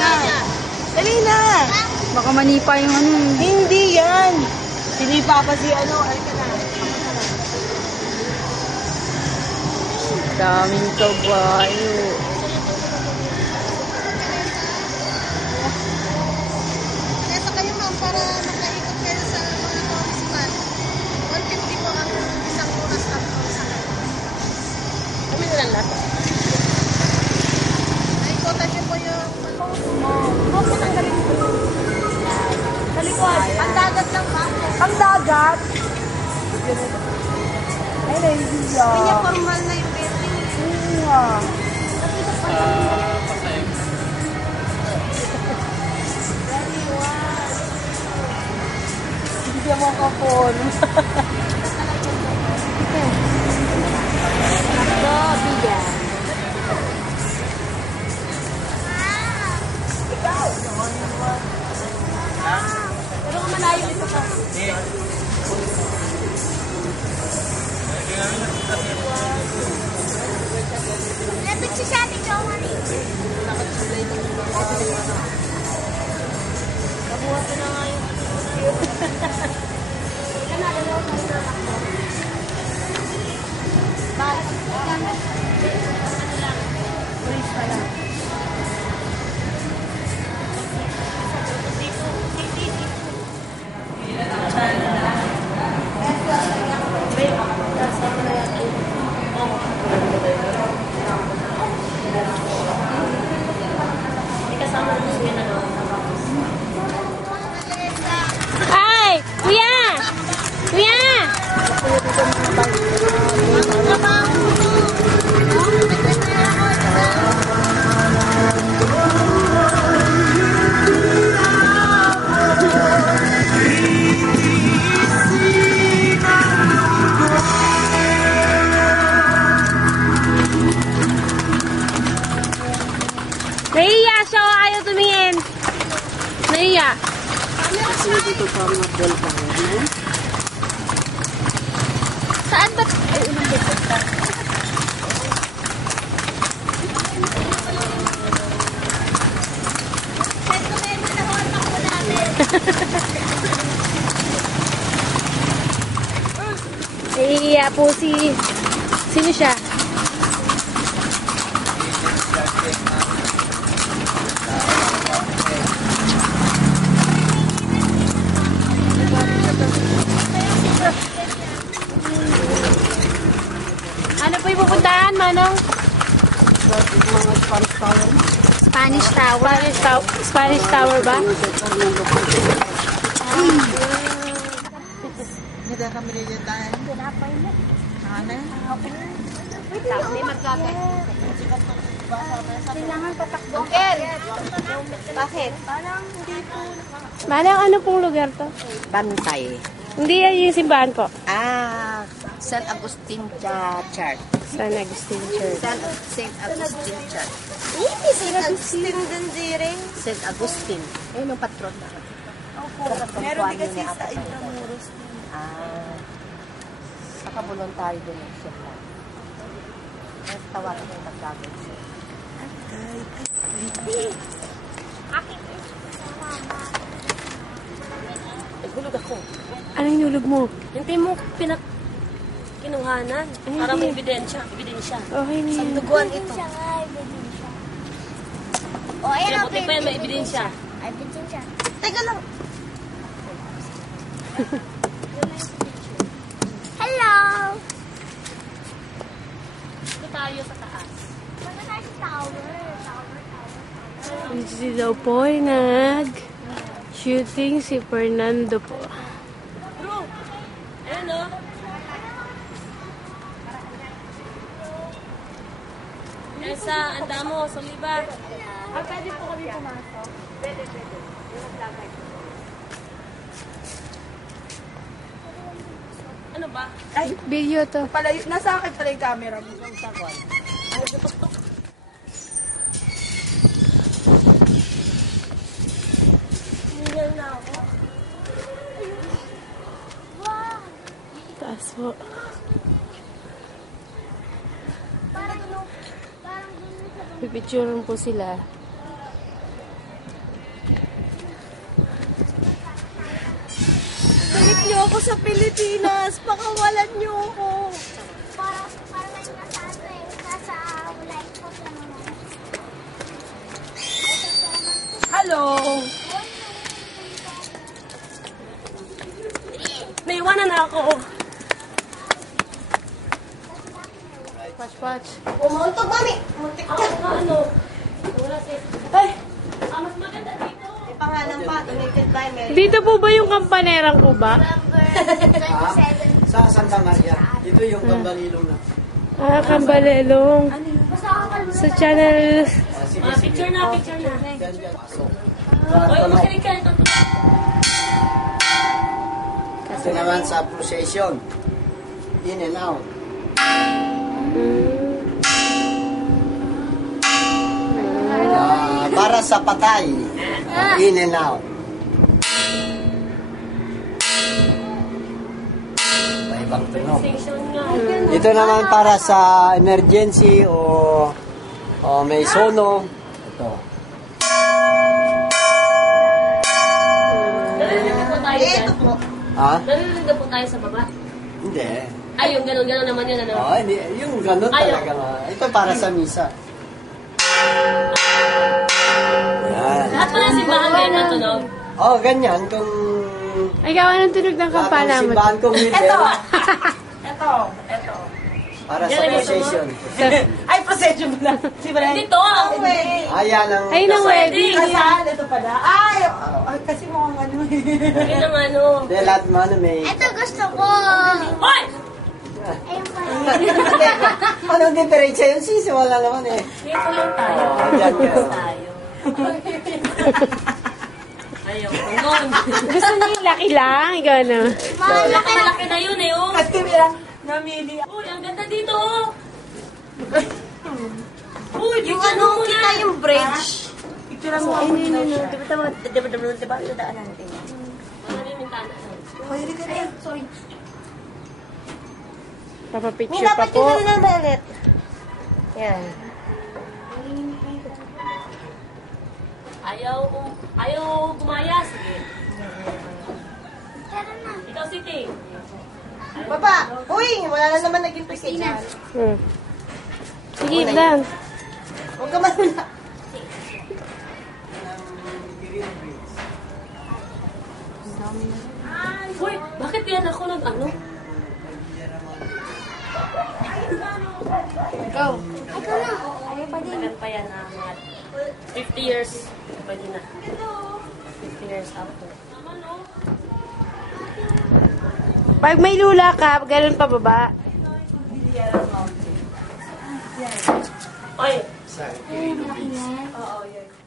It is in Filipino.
na. Dali na. Baka manipa yung ano. Hindi yan. Sinipa pa si ano. Halika na. Daming kabayo. Kesa kayo ma'am para makaikot kayo sa mga tourist spot. 150 po ang isang oras at sakay. Kami na lang lahat. Naikotan niyo po yung Sa likod. pandagat lang ma'am. Ang dagat. Ay, naibiya. Kanya formal na yung building. Nga. Hindi siya makapon. Pero kung malayo ito pa. Lapit siya sa ating gawin. Nabuhat ko na nga yung Ay! Kuya! Kuya! Nahiya siya o ayaw tumingin. Nahiya. Dito pa mag-ball pa. Saan ba? Ay, umambit ka. Nahiya po si... Sino siya? Ano po yung pupuntahan, Manong? Mga Spanish Tower. Spanish Tower. Spanish Tower ba? Hindi na kami nilitahan. Ano? Hindi magkagay. Kailangan patakbo. Uncle! Bakit? Manong, ano pong lugar to? Bantay. Hindi yan yung simbahan po. San Agustin Church. San Agustin Church. Saint Agustin Church. Hindi, St. Agustin Dandiring. Saint Agustin. Ayun yung patron na. Meron din kasi sa Intramuros. Saka voluntary donation lang. Mas tawaran yung nagkagod siya. Nagulog ako. Anong inulog mo? Hindi mo kinuhanan. Para may ebidensya. Okay na yun. Duguan ito. O, ayan ang Buti pa yan, may ebidensya. ebidensya. Teka lang. Hello! Ito tayo sa taas. Punta tayo sa tower. Dito daw po ay nag-shooting si Fernando po. Bro! Ayan o. Elsa, anda mo, sumiba. Pwede po kami pumasok? Pwede. Ano ba? Video to. Nasa akin pala yung camera. Taas po. Parang Pipicturean po sila. ako sa Pilipinas. Pakawalan niyo ako. Para may nasa eh. Nasa light post lang naman. Hello. Naiwanan na ako. Patch. Pumuntok, mami. Muntik ka. Ano? Wala si... Ay, Mas maganda dito. May pangalan pa. Donated by Mary. Dito po ba yung kampanerang po ba? Number 27. Sa Santa Maria. Ito yung Kambalilong na. Ah, Kambalelong. Basta ako kalma. Sa channel... Sige, Picture na, picture na. Yan, yan. Pasok. Oy, makinig ka. Ito naman sa procession. In and out. Para sa patay. In and out. May ibang tunog. Station nga. Ito naman para sa emergency o may sono. Ito. Narinig po tayo dyan. Ito po. Ha? Narinig po tayo sa baba. Hindi. Ay, yung gano'n naman yun, ano? Hindi. Yung ganun Ayaw. talaga. Ito para sa misa. Yan. Lahat pala simbahan ngayon natunog. Ganyan. Kung Ikaw, anong tunog ng kampana mo? simbahan kong hindi. Ito. Para sa procession. Ay, procession mo na. Si Belen. Dito! Ayan ang Ayun ang wedding. Kasal, ito pala. Ay, kasi mukhang ano eh. Yun ang ano. Hindi, lahat mo ano may... Ito gusto ko. Hoy! Ayun pala. Anong diferensya yun? Sisi, wala naman eh. Dito lang tayo. Yan ka. Tayo. Ayaw ko nun. Gusto niya yung laki lang. Ikaw na. Malaki na yun eh, oh. Kasi nila, namili. Uy, ang ganda dito, oh. Uy, Yung picture ano, mo muna. kita yung bridge. Picture mo. Ay, diba daan natin. Ano yung bintana? Ay, hindi ka rin. Sorry. Papapicture pa Dapat po. yun na ulit. Yan. Ayaw gumaya. Sige. Ikaw, City. Baba! Uy! Wala na naman naging procession. Sige, Dan. Huwag ka manuna. Uy, bakit yan ako nag-ano? Go. Tagal pa yan na mga 50 years. Pwede na. 50 years after. Pag may lula ka, ganun pa baba. Oy, Sa Quirino Beach.